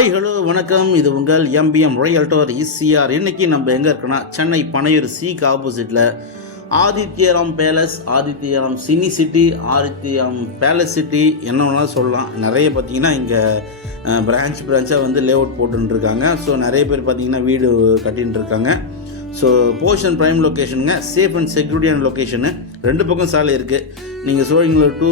Hi hello வணக்கம். இது உங்கள் எம்பிஎம் ரியல்டர் இசிஆர். இன்றைக்கி நம்ம எங்கே இருக்கோன்னா சென்னை பனையூர் சிக்கு ஆப்போசிட்டில் Adityaram palace, Adityaram cine city, Adityaram palace city என்ன வேணாலும் சொல்லலாம். நிறைய பார்த்திங்கன்னா இங்கே பிரான்ச்சாக வந்து லே அவுட் போட்டுருக்காங்க. ஸோ நிறைய பேர் பார்த்திங்கன்னா வீடு கட்டின்னு இருக்காங்க. ஸோ போர்ஷன் ப்ரைம் லொக்கேஷனுங்க, சேஃப் அண்ட் செக்யூரிட்டியான லொக்கேஷனு. ரெண்டு பக்கம் சாலை இருக்குது. நீங்கள் சோழிங்களூர் டு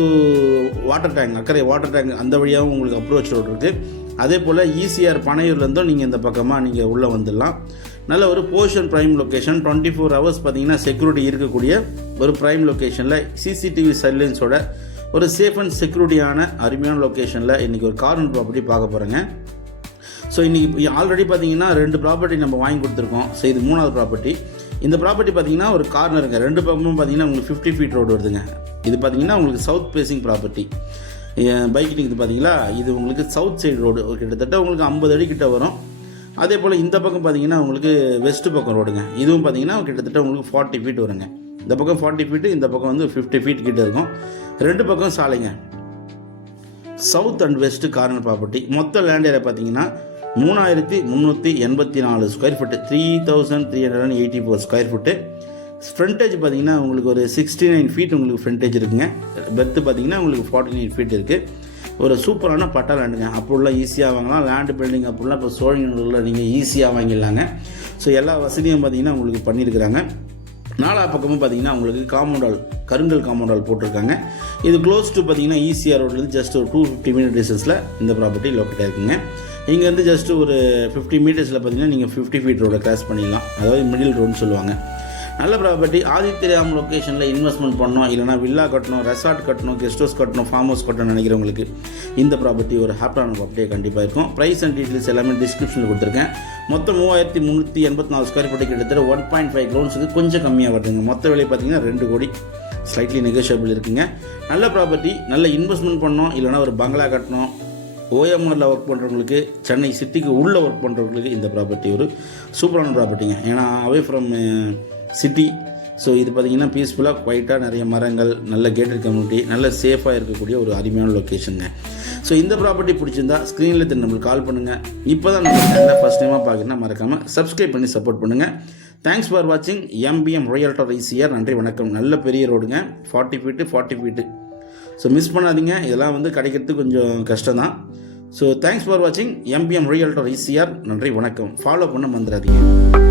வாட்டர் டேங்க், அக்கறை வாட்டர் டேங்க் அந்த வழியாகவும் உங்களுக்கு அப்ரோச் ரோடு இருக்குது. அதே போல் ஈசிஆர் பனையூர்லேருந்தும் நீங்கள் இந்த பக்கமாக நீங்கள் உள்ளே வந்துடலாம். நல்ல ஒரு போர்ஷன் ப்ரைம் லொக்கேஷன், 24 ஹவர்ஸ் பார்த்திங்கன்னா செக்யூரிட்டி இருக்கக்கூடிய ஒரு ப்ரைம் லொக்கேஷனில் சிசிடிவி சர்வேலன்ஸோட ஒரு சேஃப் அண்ட் செக்யூரிட்டியான அருமையான லொக்கேஷனில் இன்றைக்கி ஒரு கார்னர் ப்ராப்பர்ட்டி பார்க்க போகிறேங்க. ஸோ இன்றைக்கி ஆல்ரெடி பார்த்தீங்கன்னா 2 ப்ராப்பர்ட்டி நம்ம வாங்கி கொடுத்துருக்கோம். ஸோ இது 3வது ப்ராப்பர்ட்டி. இந்த ப்ராப்பர்ட்டி பார்த்தீங்கன்னா ஒரு கார்னருங்க, 2 பக்கமும் பார்த்தீங்கன்னா உங்களுக்கு 50 ஃபீட் ரோடு வருதுங்க. இது பார்த்தீங்கன்னா உங்களுக்கு சவுத் ஃபேஸிங் ப்ராப்பர்ட்டி. பைக் இது பார்த்தீங்களா, இது உங்களுக்கு சவுத் சைடு ரோடு கிட்டத்தட்ட உங்களுக்கு 50 அடி கிட்ட வரும். அதே போல் இந்த பக்கம் பார்த்தீங்கன்னா உங்களுக்கு வெஸ்ட் பக்கம் ரோடுங்க. இதுவும் பார்த்தீங்கன்னா கிட்டத்தட்ட உங்களுக்கு 40 ஃபீட் வருங்க. இந்த பக்கம் 40 ஃபீட்டு, இந்த பக்கம் வந்து 50 ஃபீட் கிட்ட இருக்கும். 2 பக்கம் சாலைங்க. South and west corner property. மொத்த லேண்ட் ஏரியா பார்த்தீங்கன்னா 3384 square feet, 3384 square feet. Frontage பார்த்தீங்கன்னா உங்களுக்கு ஒரு 69 ஃபீட் உங்களுக்கு ஃப்ரண்டேஜ் இருக்குங்க. பெர்த்து பார்த்தீங்கன்னா உங்களுக்கு 49 ஃபீட் இருக்குது. ஒரு சூப்பரான பட்டா லேண்டுங்க. அப்போல்லாம் ஈஸியாக வாங்கலாம். லேண்டு பில்டிங் அப்படிலாம் இப்போ சோழிங்கநல்லூரில் நீங்கள் ஈஸியாக வாங்கிடலாங்க. ஸோ எல்லா வசதியும் பார்த்தீங்கன்னா உங்களுக்கு பண்ணியிருக்கிறாங்க. 4 பக்கமும் பார்த்தீங்கன்னா உங்களுக்கு காம்பவுண்ட் கருங்கல் காம்பவுண்ட் போட்டிருக்காங்க. இது க்ளோஸ் டு பார்த்தீங்கன்னா ஈசிஆர் ரோட்லேருந்து ஜஸ்ட் ஒரு 250 மீட்டர் டிஸ்டன்ஸில் இந்த ப்ராப்பர்ட்டி லொக்கேட் ஆகிருக்குங்க. இங்கேருந்து ஜஸ்ட் ஒரு 50 மீட்டர்ஸில் பார்த்தீங்கன்னா நீங்கள் 50 ஃபீட் ரோடை கிராஸ் பண்ணிடலாம். அதாவது மிடில் ரோடுன்னு சொல்லுவாங்க. நல்ல ப்ராப்பர்ட்டி. ஆதித்யராம் லொக்கேஷனில் இன்வெஸ்ட்மெண்ட் பண்ணோம், இல்லைனா வில்லா கட்டணும், ரெசார்ட் கட்டணும், கெஸ்ட் ஹவுஸ் கட்டணும், ஃபார்ம் ஹவுஸ் கட்டணும்னு நினைக்கிறவங்களுக்கு இந்த ப்ராப்பர்ட்டி ஒரு ஹாப்பியான ப்ராப்பர்ட்டியாக கண்டிப்பாக இருக்கும். ப்ரைஸ் அண்ட் டீட்டெயில்ஸ் எல்லாமே டிஸ்கிரிப்ஷனில் கொடுத்துருக்கேன். மொத்தம் 3384 ஸ்கொயர் ஃபீட்டு, கிட்டத்தட்ட 1.5 கிரவுண்ட்ஸுக்கு கொஞ்சம் கம்மியாக வருதுங்க. மொத்த விலை பார்த்தீங்கன்னா 2 கோடி, ஸ்லைட்லி நெகோஷியபிள் இருக்குங்க. நல்ல ப்ராப்பர்ட்டி. நல்ல இன்வெஸ்ட்மெண்ட் பண்ணோம், இல்லைனா ஒரு பங்களா கட்டணும், ஓஎம்ஆரில் ஒர்க் பண்ணுறவங்களுக்கு, சென்னை சிட்டிக்கு உள்ளே ஒர்க் பண்ணுறவங்களுக்கு இந்த ப்ராப்பர்ட்டி ஒரு சூப்பரான ப்ராப்பர்ட்டிங்க. ஏன்னா அவே ஃப்ரம் சிட்டி. ஸோ இது பார்த்திங்கன்னா பீஸ்ஃபுல்லாக குவைட்டாக நிறைய மரங்கள், நல்ல கேட்டட் கம்யூனிட்டி, நல்ல சேஃபாக இருக்கக்கூடிய ஒரு அருமையான லொக்கேஷனுங்க. ஸோ இந்த ப்ராப்பர்ட்டி பிடிச்சிருந்தா ஸ்க்ரீனில் நம்மளுக்கு கால் பண்ணுங்கள். இப்போ தான் நம்ம சேனலில் ஃபஸ்ட் டைமாக பார்க்கணுன்னா மறக்காமல் சப்ஸ்கிரைப் பண்ணி சப்போர்ட் பண்ணுங்கள். தேங்க்ஸ் ஃபார் வாட்சிங் எம்பிஎம் ரியல்டர் இசிஆர். நன்றி, வணக்கம். நல்ல பெரிய ரோடுங்க, 40 ஃபீட்டு. ஸோ மிஸ் பண்ணாதீங்க. இதெல்லாம் வந்து கிடைக்கிறதுக்கு கொஞ்சம் கஷ்டம் தான். ஸோ தேங்க்ஸ் ஃபார் வாட்சிங் எம்பிஎம் ரியல்டர் இசிஆர். நன்றி, வணக்கம். ஃபாலோ பண்ண மறந்துடாதீங்க.